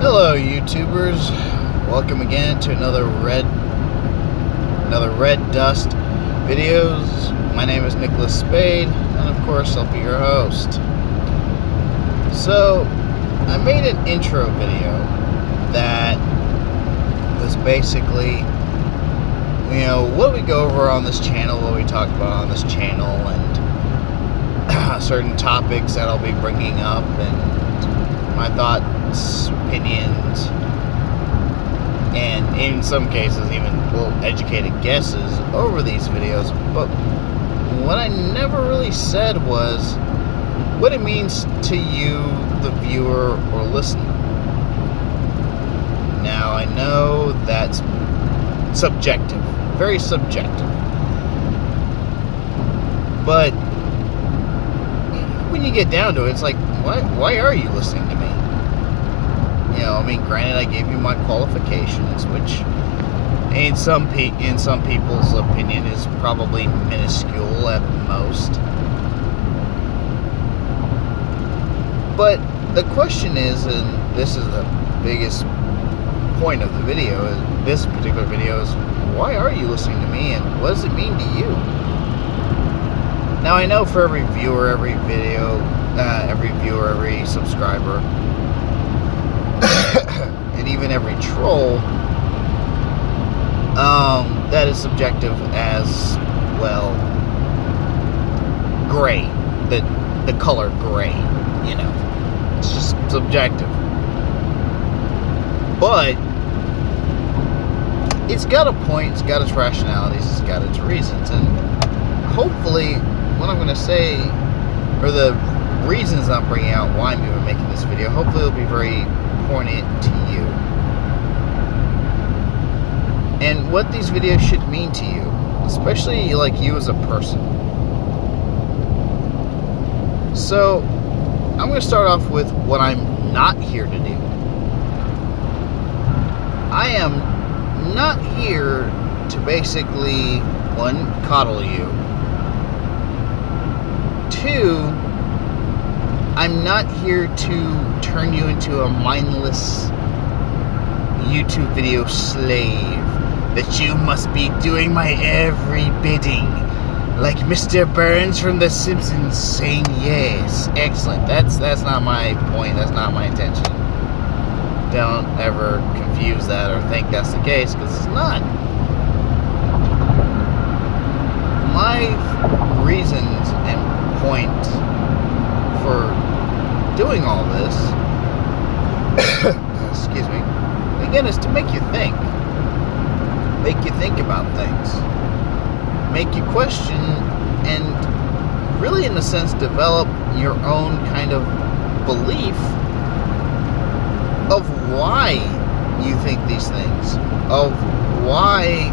Hello, YouTubers. Welcome again to another Red Dust videos. My name is Nicholas Spade, and of course, I'll be your host. So, I made an intro video that was basically, what we go over on this channel, what we talk about on this channel, and certain topics that I'll be bringing up, and my thoughts, opinions, and in some cases even little educated guesses over these videos. But what I never really said was what it means to you, the viewer or listener. Now, I know that's subjective, very subjective, but when you get down to it, it's like, why are you listening to me? Granted, I gave you my qualifications, which in some people's opinion is probably minuscule at most. But the question is, and this is the biggest point of the video, this particular video, is why are you listening to me, and what does it mean to you? Now, I know for every viewer, every subscriber, and even every troll, that is subjective as well. Gray, the color gray, it's just subjective. But it's got a point, it's got its rationalities, it's got its reasons, and hopefully what I'm going to say, or the reasons I'm bringing out why I'm even making this video, hopefully it'll be very poignant to you, and what these videos should mean to you, especially like you as a person. So I'm going to start off with what I'm not here to do. I am not here to basically, one, coddle you. Two, I'm not here to turn you into a mindless YouTube video slave that you must be doing my every bidding, like Mr. Burns from The Simpsons saying yes. Excellent. That's not my point. That's not my intention. Don't ever confuse that or think that's the case, because it's not. My reasons and point for doing all this, excuse me, again, is to make you think about things, make you question, and really, in a sense, develop your own kind of belief of why you think these things, of why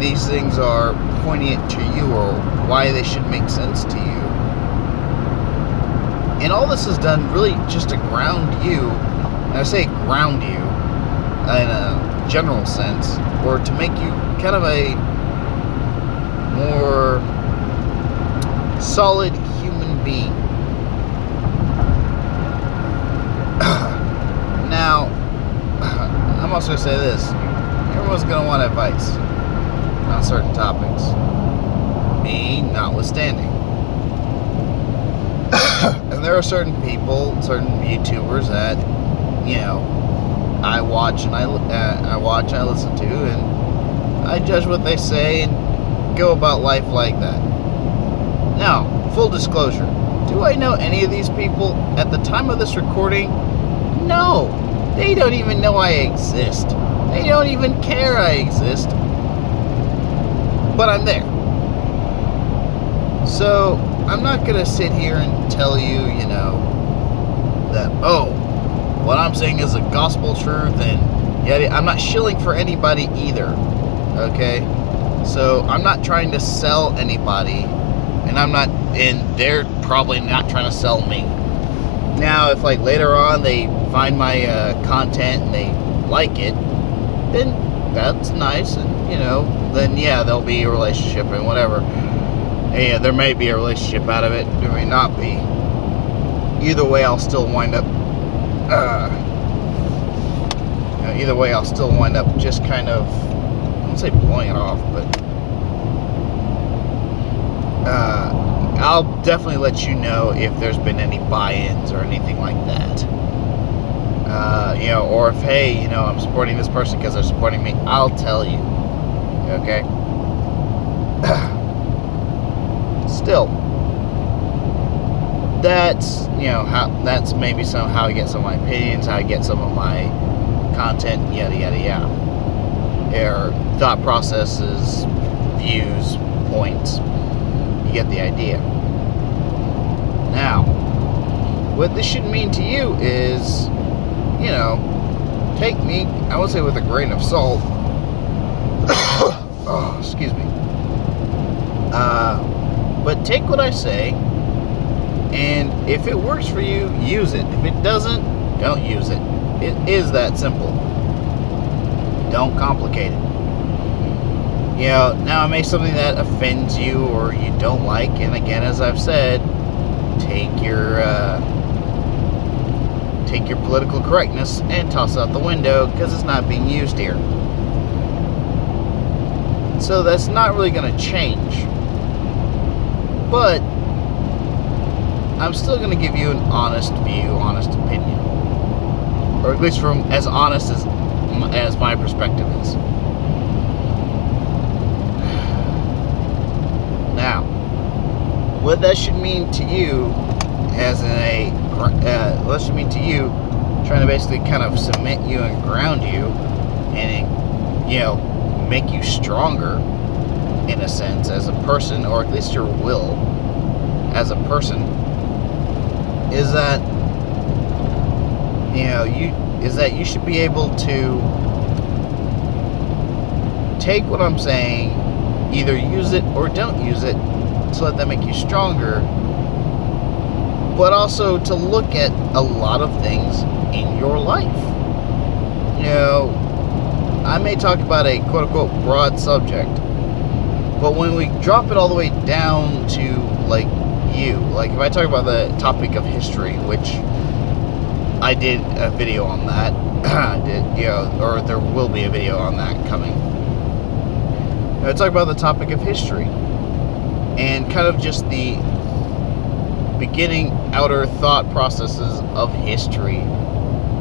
these things are poignant to you, or why they should make sense to you. And all this is done really just to ground you, and I say ground you in a general sense, or to make you kind of a more solid human being. Now, I'm also going to say this. Everyone's going to want advice on certain topics, me notwithstanding. And there are certain people, certain YouTubers that, I watch and I listen to, and I judge what they say and go about life like that. Now, full disclosure, do I know any of these people at the time of this recording? No. They don't even know I exist. They don't even care I exist. But I'm there. So, I'm not going to sit here and tell you, that, what I'm saying is the gospel truth, and yeah, I'm not shilling for anybody either, okay? So, I'm not trying to sell anybody, and they're probably not trying to sell me. Now, if like later on they find my content and they like it, then that's nice, and then yeah, there'll be a relationship and whatever. Yeah, there may be a relationship out of it, there may not be. Either way, I'll still wind up Either way, I'll still wind up just kind of, I won't say blowing it off, but I'll definitely let you know if there's been any buy-ins or anything like that. Or if, hey, I'm supporting this person because they're supporting me, I'll tell you. Okay? Still, that's, that's maybe how I get some of my opinions, how I get some of my content, yada, yada, yada. Or thought processes, views, points. You get the idea. Now, what this should mean to you is, take me, I would say with a grain of salt. Oh, excuse me. But take what I say, and if it works for you, use it. If it doesn't, don't use it. It is that simple. Don't complicate it. Now I may something that offends you or you don't like, and again, as I've said, take your political correctness and toss it out the window because it's not being used here. So that's not really going to change. But I'm still going to give you an honest view, honest opinion. Or at least from as honest as my perspective is. Now, what that should mean to you trying to basically kind of cement you and ground you and, make you stronger in a sense as a person, or at least your will as a person, is that you should be able to take what I'm saying, either use it or don't use it, to let that make you stronger, but also to look at a lot of things in your life. I may talk about a quote-unquote broad subject, but when we drop it all the way down to, if I talk about the topic of history, which I did a video on that, or there will be a video on that coming. I talk about the topic of history, and kind of just the beginning, outer thought processes of history,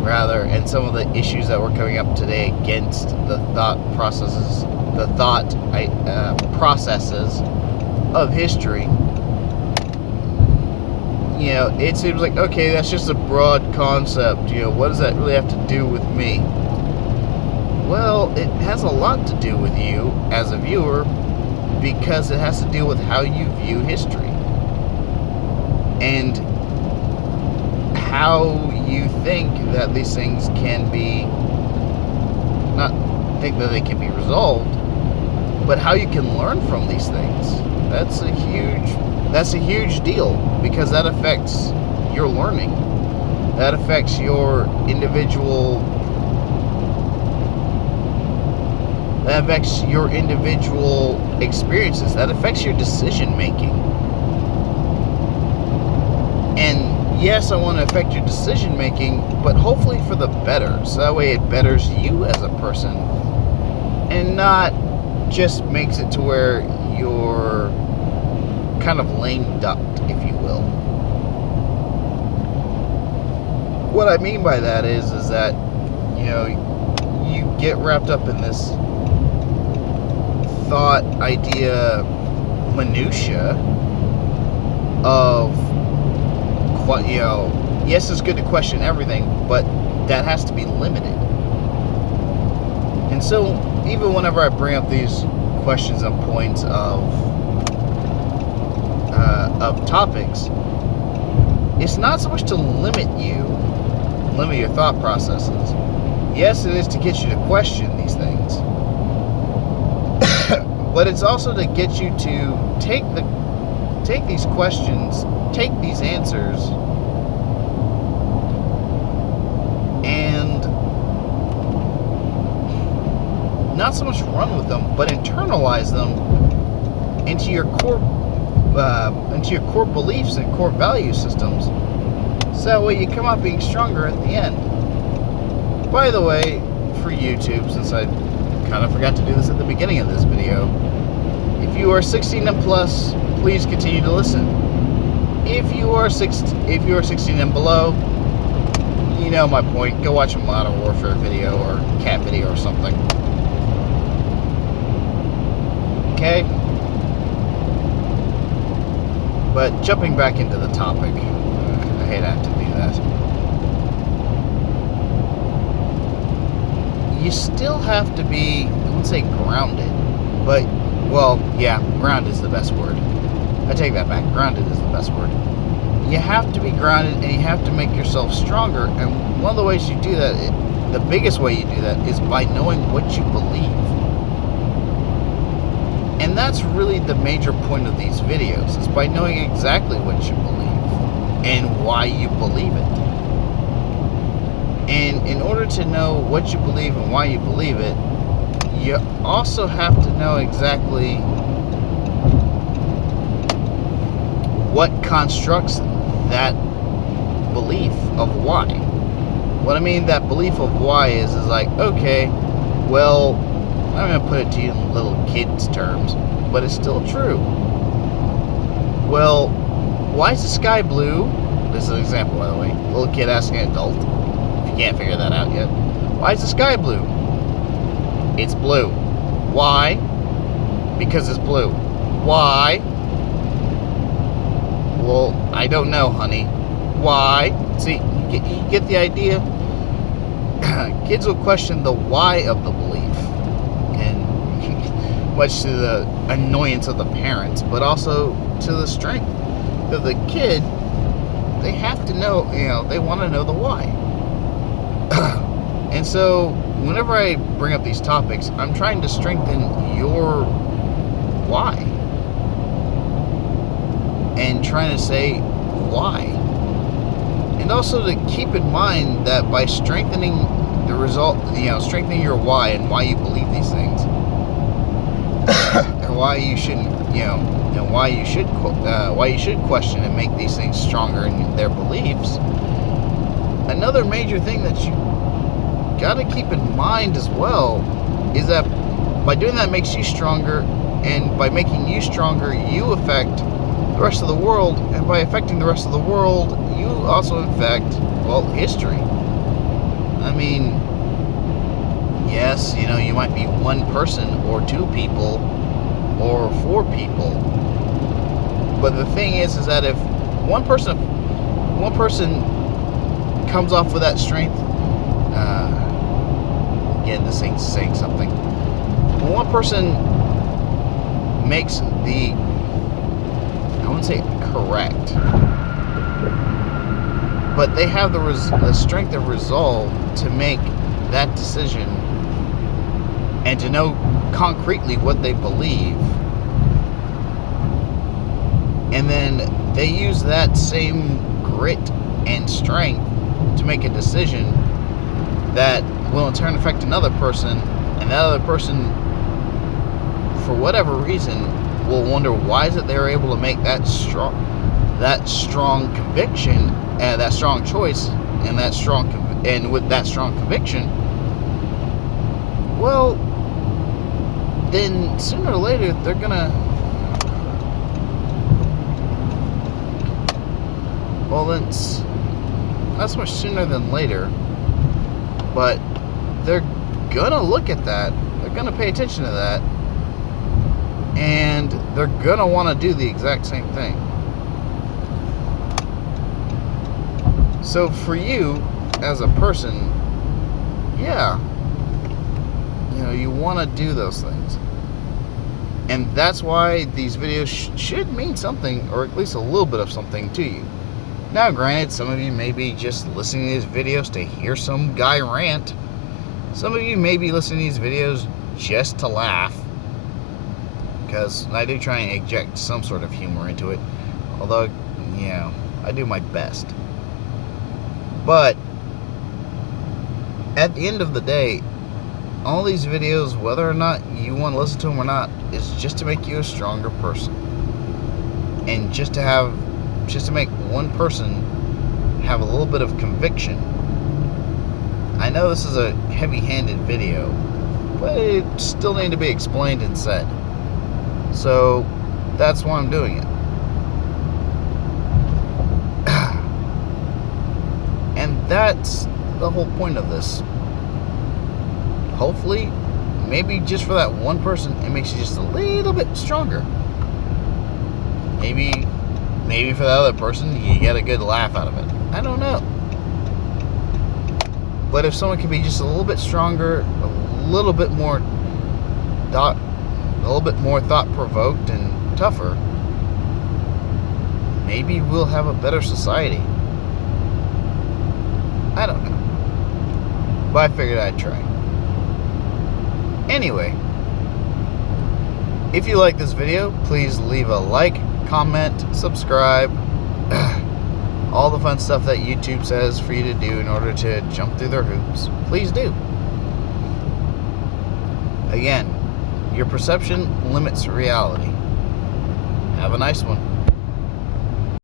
rather, and some of the issues that were coming up today against the thought processes of history. It seems like, okay, that's just a broad concept. What does that really have to do with me? Well, it has a lot to do with you as a viewer, because it has to do with how you view history and how you think that these things can be, not think that they can be resolved, but how you can learn from these things. That's a huge deal, because that affects your learning. That affects your individual experiences. That affects your decision making. And yes, I want to affect your decision making, but hopefully for the better. So that way it betters you as a person, and not just makes it to where you're kind of lame ducked, if you will. What I mean by that is that, you get wrapped up in this thought, idea, minutia of, yes, it's good to question everything, but that has to be limited. And so, even whenever I bring up these questions and points of topics, it's not so much to limit your thought processes. Yes, it is to get you to question these things, but it's also to get you to take these questions, take these answers, and not so much run with them, but internalize them into your core beliefs and core value systems, So that way you come out being stronger at the end. By the way, for YouTube, since I kind of forgot to do this at the beginning of this video, if you are 16 and plus, please continue to listen. If you are 16 and below, you know my point. Go watch a Modern Warfare video or cat video or something. Okay? But jumping back into the topic, I hate I have to do that. You still have to be, I wouldn't say grounded, but, well, yeah, grounded is the best word. I take that back. Grounded is the best word. You have to be grounded and you have to make yourself stronger. And one of the ways you do that, the biggest way you do that, is by knowing what you believe. And that's really the major point of these videos, is by knowing exactly what you believe and why you believe it. And in order to know what you believe and why you believe it, you also have to know exactly what constructs that belief of why. What I mean that belief of why is like, okay, well, I'm going to put it to you in little kids' terms, but it's still true. Well, why is the sky blue? This is an example, by the way. Little kid asking an adult, if you can't figure that out yet. Why is the sky blue? It's blue. Why? Because it's blue. Why? Well, I don't know, honey. Why? See, you get the idea? Kids will question the why of the belief, and much to the annoyance of the parents, but also to the strength of the kid. They have to know, they want to know the why. And so, whenever I bring up these topics, I'm trying to strengthen your why. And trying to say why. And also to keep in mind that by strengthening the result, strengthening your why and why you believe these things, and why you shouldn't, and why you should question and make these things stronger in their beliefs. Another major thing that you got to keep in mind as well is that by doing that makes you stronger, and by making you stronger, you affect the rest of the world, and by affecting the rest of the world, you also affect, well, history. I mean, yes, you might be one person or two people or four people, but the thing is that if one person comes off with that strength, again, this thing's saying something. When one person makes the, I wouldn't say correct, but they have the strength of resolve to make that decision and to know concretely what they believe, and then they use that same grit and strength to make a decision that will in turn affect another person, and that other person, for whatever reason, will wonder why is it they're able to make that strong conviction, and that strong choice, and with that strong conviction. Well, then sooner or later they're gonna, well, that's much sooner than later, but they're gonna look at that, they're gonna pay attention to that, and they're gonna want to do the exact same thing. So for you as a person, yeah, you want to do those things, and that's why these videos should mean something, or at least a little bit of something to you. Now, granted, some of you may be just listening to these videos to hear some guy rant. Some of you may be listening to these videos just to laugh, because I do try and inject some sort of humor into it, although, I do my best. But at the end of the day, all these videos, whether or not you want to listen to them or not, is just to make you a stronger person, and just to make one person have a little bit of conviction. I know this is a heavy-handed video, but it still needs to be explained and said. So that's why I'm doing it. And that's the whole point of this. Hopefully, maybe just for that one person, it makes you just a little bit stronger. Maybe for the other person, you get a good laugh out of it. I don't know. But if someone can be just a little bit stronger, a little bit more thought-provoked and tougher, maybe we'll have a better society. I don't know. But I figured I'd try. Anyway, if you like this video, please leave a like, comment, subscribe, all the fun stuff that YouTube says for you to do in order to jump through their hoops. Please do. Again, your perception limits reality. Have a nice one.